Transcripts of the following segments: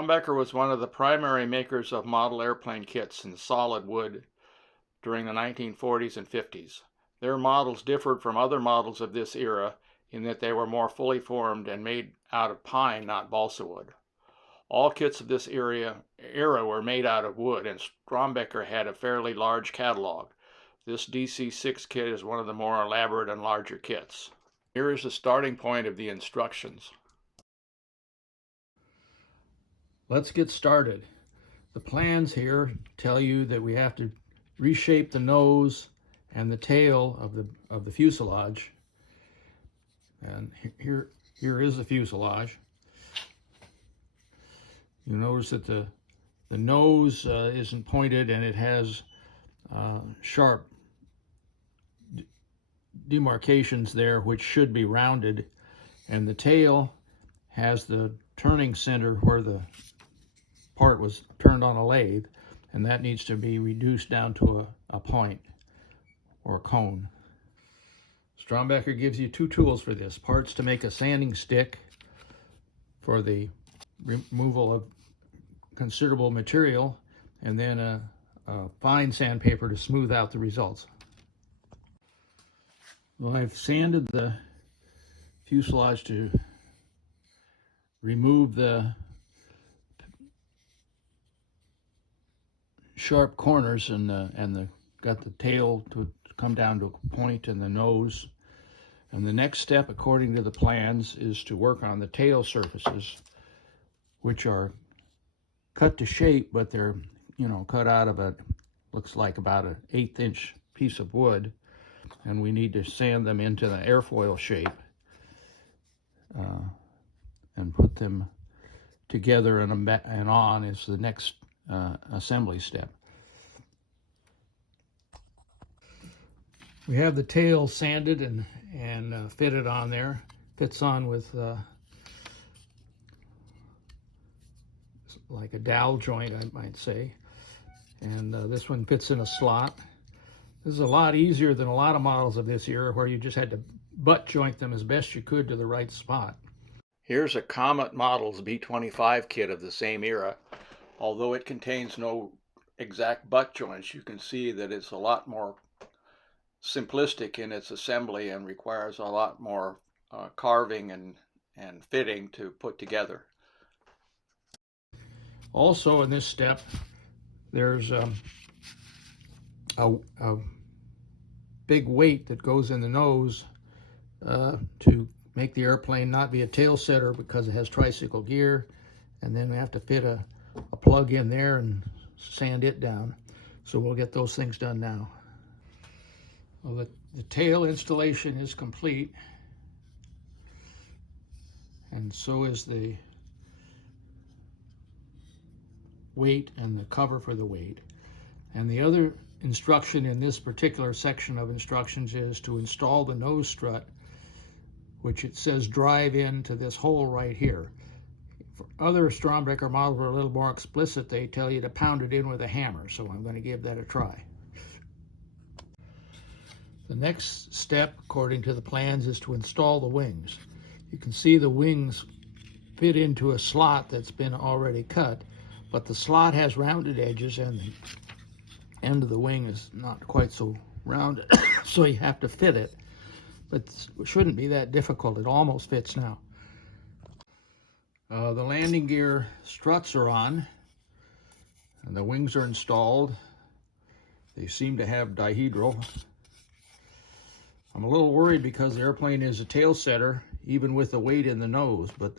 Strombecker was one of the primary makers of model airplane kits in solid wood during the 1940s and 50s. Their models differed from other models of this era in that they were more fully formed and made out of pine, not balsa wood. All kits of this era were made out of wood, and Strombecker had a fairly large catalog. This DC6 kit is one of the more elaborate and larger kits. Here is the starting point of the instructions. Let's get started. The plans here tell you that we have to reshape the nose and the tail of the fuselage. And here is the fuselage. You notice that the nose isn't pointed, and it has sharp demarcations there which should be rounded, and the tail has the turning center where the part was turned on a lathe, and that needs to be reduced down to a point or a cone. Strombecker gives you two tools for this: parts to make a sanding stick for the removal of considerable material, and then a fine sandpaper to smooth out the results. Well, I've sanded the fuselage to remove the sharp corners, and got the tail to come down to a point in the nose. And the next step, according to the plans, is to work on the tail surfaces, which are cut to shape, but they're cut out of looks like about an 1/8 inch piece of wood, and we need to sand them into the airfoil shape and put them together and on is the next assembly step. We have the tail sanded and fitted on there. Fits on with like a dowel joint, I might say. And this one fits in a slot. This is a lot easier than a lot of models of this era where you just had to butt joint them as best you could to the right spot. Here's a Comet Models B25 kit of the same era. Although it contains no exact butt joints, you can see that it's a lot more simplistic in its assembly and requires a lot more carving and fitting to put together. Also in this step, there's a big weight that goes in the nose to make the airplane not be a tail setter because it has tricycle gear, and then we have to fit a plug in there and sand it down. So we'll get those things done now. Well, the tail installation is complete, and so is the weight and the cover for the weight. And the other instruction in this particular section of instructions is to install the nose strut, which it says drive into this hole right here. For other Strombecker models are a little more explicit. They tell you to pound it in with a hammer, so I'm going to give that a try. The next step, according to the plans, is to install the wings. You can see the wings fit into a slot that's been already cut, but the slot has rounded edges and the end of the wing is not quite so rounded, so you have to fit it. But it shouldn't be that difficult. It almost fits now. The landing gear struts are on, and the wings are installed. They seem to have dihedral. I'm a little worried because the airplane is a tail setter, even with the weight in the nose, but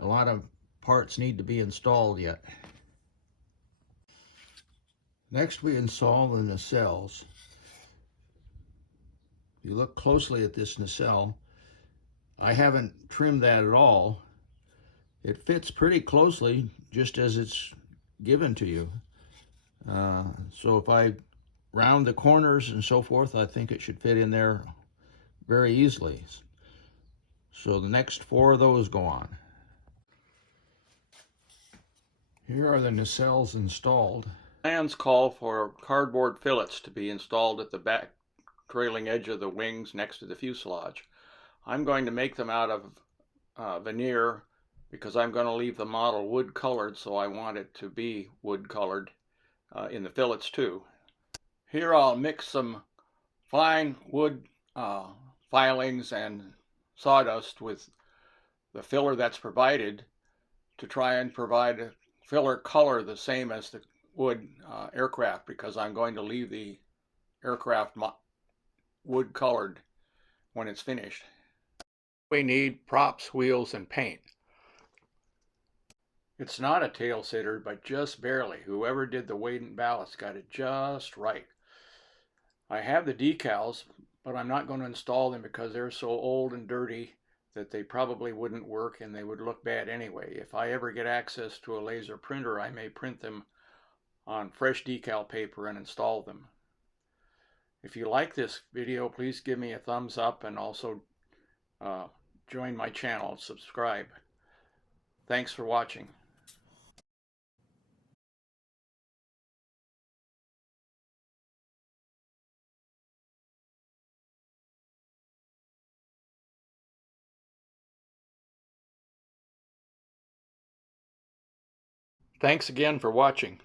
a lot of parts need to be installed yet. Next, we install the nacelles. If you look closely at this nacelle, I haven't trimmed that at all. It fits pretty closely just as it's given to you. So if I round the corners and so forth, I think it should fit in there very easily. So the next 4 of those go on. Here are the nacelles installed. Plans call for cardboard fillets to be installed at the back trailing edge of the wings next to the fuselage. I'm going to make them out of veneer because I'm going to leave the model wood colored, so I want it to be wood colored in the fillets too. Here I'll mix some fine wood filings and sawdust with the filler that's provided to try and provide a filler color the same as the wood aircraft, because I'm going to leave the aircraft wood colored when it's finished. We need props, wheels, and paint. It's not a tail sitter, but just barely. Whoever did the weight and ballast got it just right. I have the decals, but I'm not going to install them because they're so old and dirty that they probably wouldn't work and they would look bad anyway. If I ever get access to a laser printer, I may print them on fresh decal paper and install them. If you like this video, please give me a thumbs up and also join my channel and subscribe. Thanks for watching. Thanks again for watching.